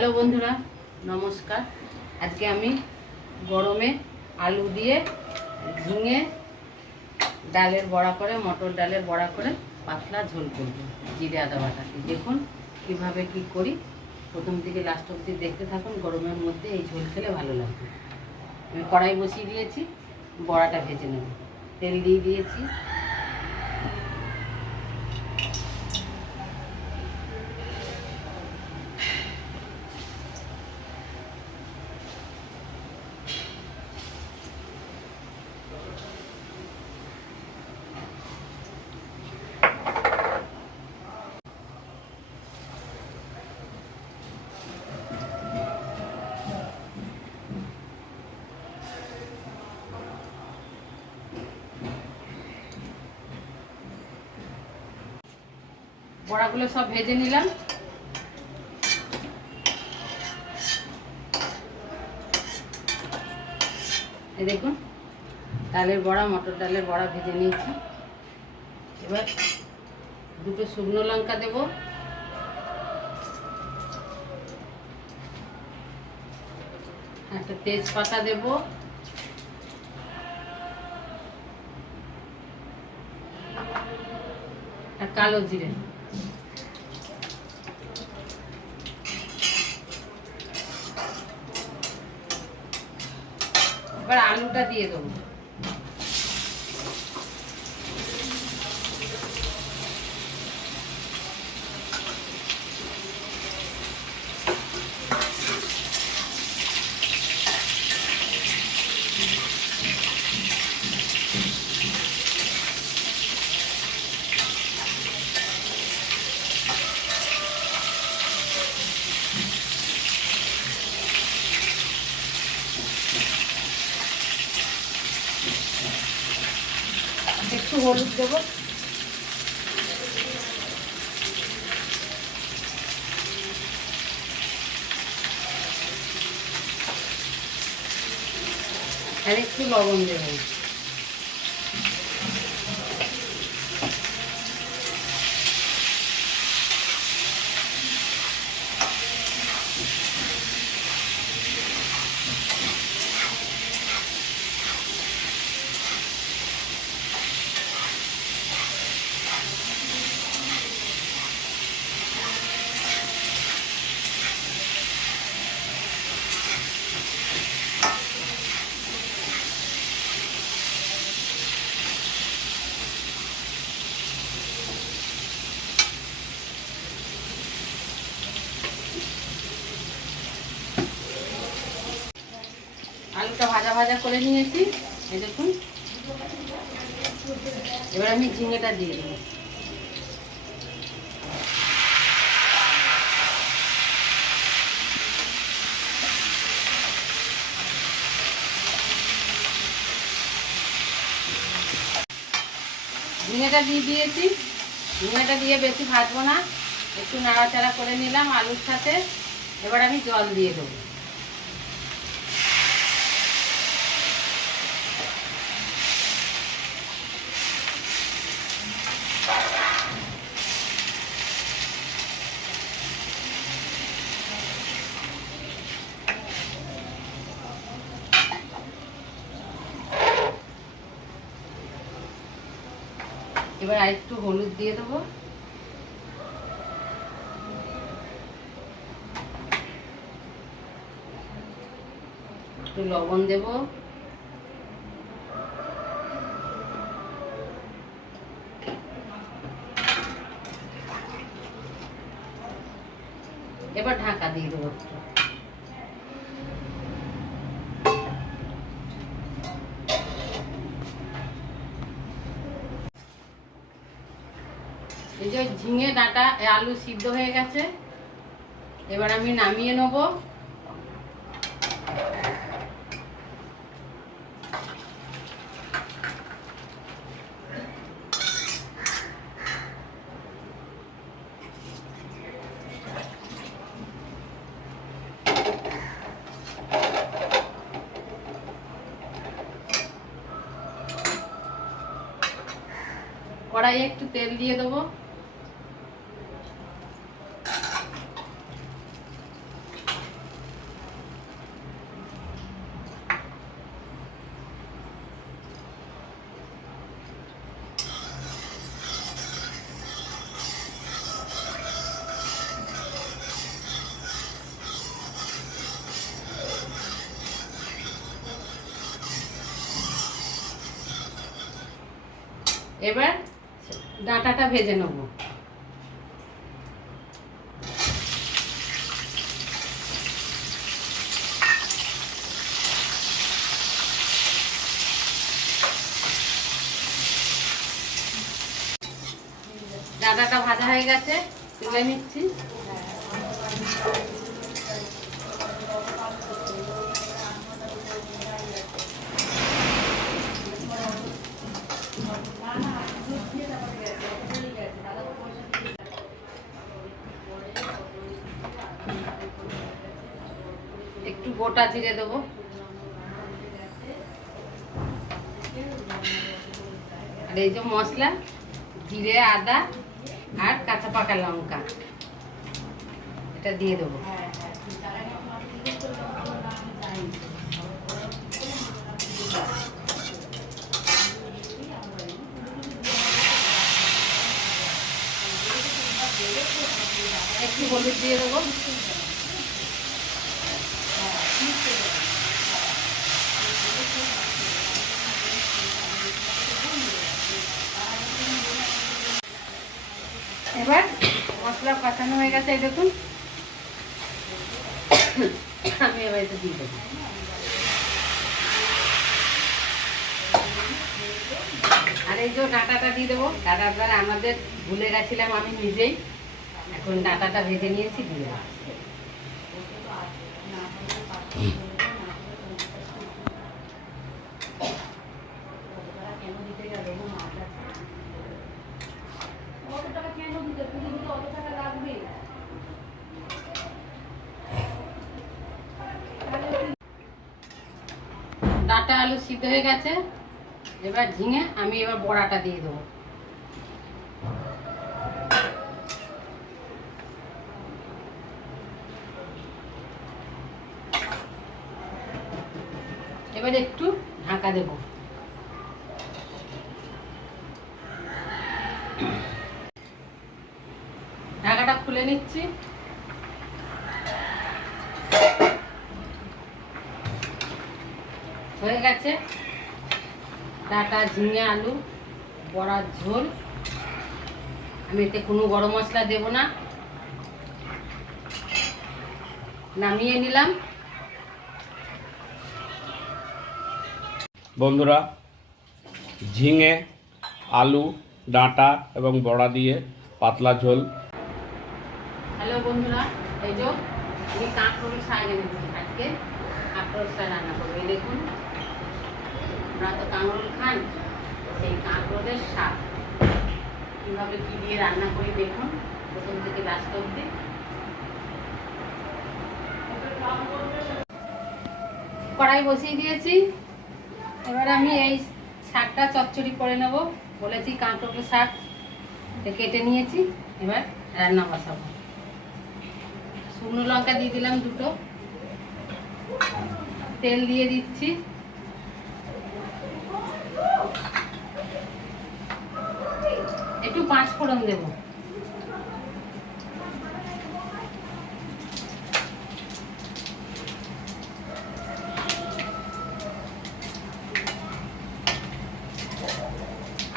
Hello বন্ধুরা, নমস্কার। আজকে আমি গরমে আলু দিয়ে ঝিঙে ডালের বড়া করে, মটর ডালের বড়া করে পাতলা ঝোল করব জিরে আদা বাটা দিয়ে। দেখুন কীভাবে কী করি, প্রথম থেকে লাস্ট অবধি দেখতে থাকুন। গরমের মধ্যে এই ঝোল খেলে ভালো লাগবে। আমি কড়াই বসিয়ে দিয়েছি, বড়াটা ভেজে নেব। তেল দিয়ে দিয়েছি। বড়াগুলো সব ভেজে নিলাম। এই দেখুন, ডালের বড়া, মটর ডালের বড়া ভেজে নিয়েছি। এবার দুটো শুকনো লঙ্কা দেব, একটা তেজপাতা দেব, আর কালো জিরে। এবার আলুটা দিয়ে দেবো। একটু হলুদ দেবো, আর একটু লবণ দেবো। আলুটা ভাজা ভাজা করে নিয়েছি, এই দেখুন। এবার আমি ঝিঙেটা দিয়ে দেবো। ঝিঙেটা দিয়ে দিয়েছি। ঝিঙেটা দিয়ে বেশি ভাজবো না, একটু নাড়াচাড়া করে নিলাম আলুর সাথে। এবার আমি জল দিয়ে দেবো। এবার আরেকটু হলুদ দিয়ে দেবো, একটু লবণ দেব, এবার ঢাকা দিয়ে দেবো। এই যে ঝিঙে ডাঁটা আলু সিদ্ধ হয়ে গেছে, এবার আমি নামিয়ে নেব। কড়াইয়ে একটু তেল দিয়ে দেবো, এবার ডাঁটাটা ভেজে নেব। ডাঁটাটা ভাজা হয়ে গেছে, তুলে নিচ্ছি। একটু গোটা জিরে দেবো, আর এই যে মশলা জিরে, আদা আর কাঁচা পাকা লঙ্কা, এটা দিয়ে দেবো। একটু হলুদ দিয়ে দেবো। এবার মশলা কষানো হয়ে গেছে, এই দেখুন। আমি এবার এটা দিয়ে দেবো। আর এই যে ডাঁটাটা দিয়ে দেবো। ডাঁটাটা আমাদের ভুলে গেছিলাম আমি নিজেই, এখন ডাঁটাটা ভেজে নিয়েছি, দিয়ে দেবো। ডাঁটা আলু সিদ্ধ হয়ে গেছে, এবার ঝিঙে আমি এবার বড়াটা দিয়ে দেবো। এবার একটু ঢাকা দেব। ঢাকাটা খুলে নিচ্ছি। হয়ে গেছে ডাঁটা, ঝিঙে, আলু বড়ার ঝোল। আমি এতে কোনো গরম মশলা দেব না, নামিয়ে নিলাম। বন্ধুরা, ঝিঙে, আলু, ডাঁটা এবং বড়া দিয়ে পাতলা ঝোল। হ্যালো বন্ধুরা, এই যে আমি কাঁকরোলের শাক এনেছি। আজকে কাঁকরোলের শাক রান্না করবো। এই দেখুন, আপনারা তো কাঁকরোল খান, সেই কাঁকরোলের শাক কীভাবে কী দিয়ে রান্না করি দেখুন, প্রথম থেকে লাস্ট অবধি। কড়াই বসিয়ে দিয়েছি। এবার আমি এই শাকটা চচ্চড়ি করে নেব। বলেছি কাঁকরোলের শাক কেটে নিয়েছি, এবার রান্না বসাবো। শুকনো লঙ্কা দিয়ে দিলাম দুটো, তেল দিয়ে দিচ্ছি, একটু পাঁচ ফোড়ন দেব।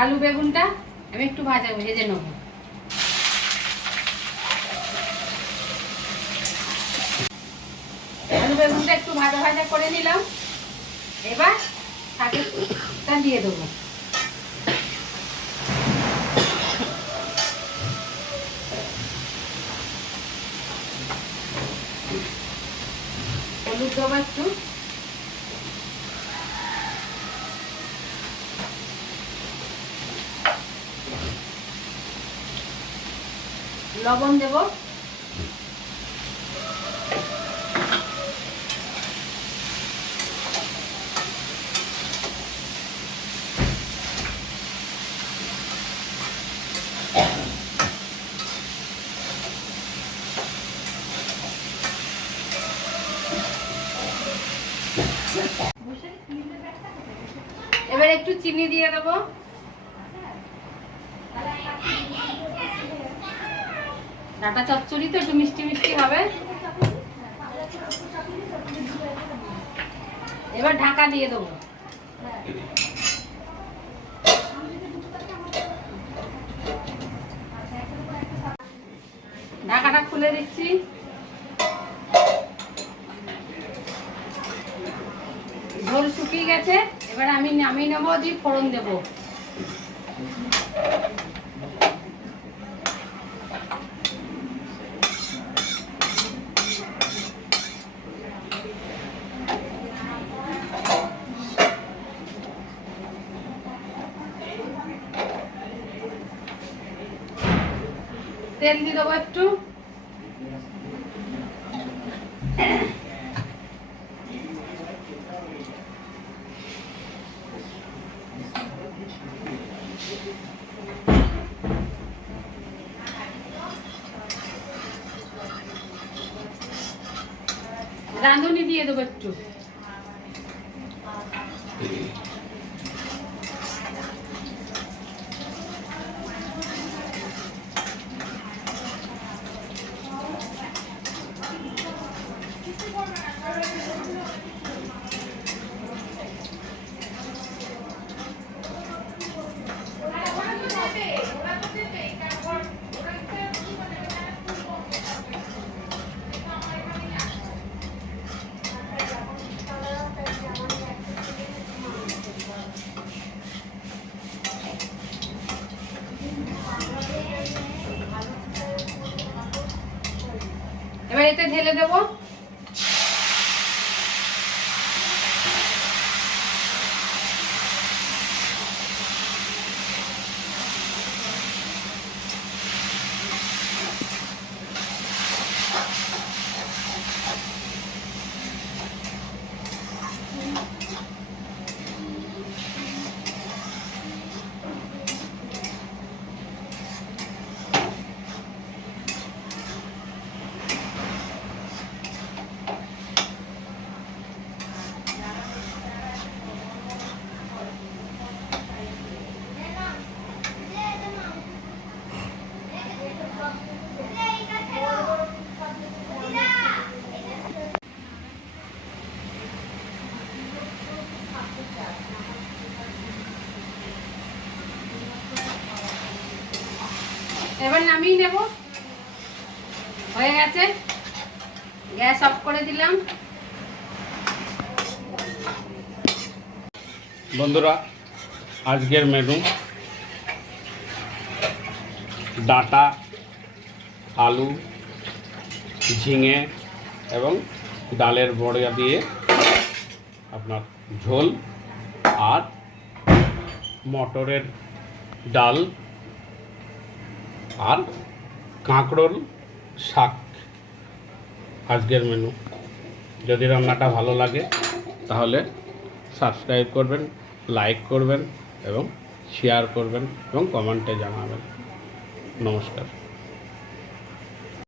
আলু বেগুনটা আমি একটু ভেজে নেব। আলু বেগুনটা একটু ভাজা ভাজা করে নিলাম। এবার শাকটা দিয়ে দেবো। হলুদ দেবো একটু, লবণ দেব, এবার একটু চিনি দিয়ে দেবো। ডাঁটা চচ্চড়ি তো একটু মিষ্টি মিষ্টি হবে। এবার ঢাকা দিয়ে দেবো। তুলে দিচ্ছি। ঝোল শুকিয়ে গেছে, এবার আমি নামিয়ে নেবো, দিয়ে ফোড়ন দেবো। তেল দিয়ে দেবো একটু। রাঁধুনি দিয়ে দেবো একটু। এবার এতে ঢেলে দেবো। এবার নামিয়ে নেব। হয়ে গেছে, গ্যাস অফ করে দিলাম। বন্ধুরা, আজকের মেনু ডাঁটা, আলু, ঝিঙে এবং ডালের বড়া দিয়ে আপনার ঝোল, আর মটরের ডাল, আর কাঁকরোল শাক আজকের মেনু। যদি রান্নাটা ভালো লাগে তাহলে সাবস্ক্রাইব করবেন, লাইক করবেন এবং শেয়ার করবেন এবং কমেন্টে জানাবেন। নমস্কার।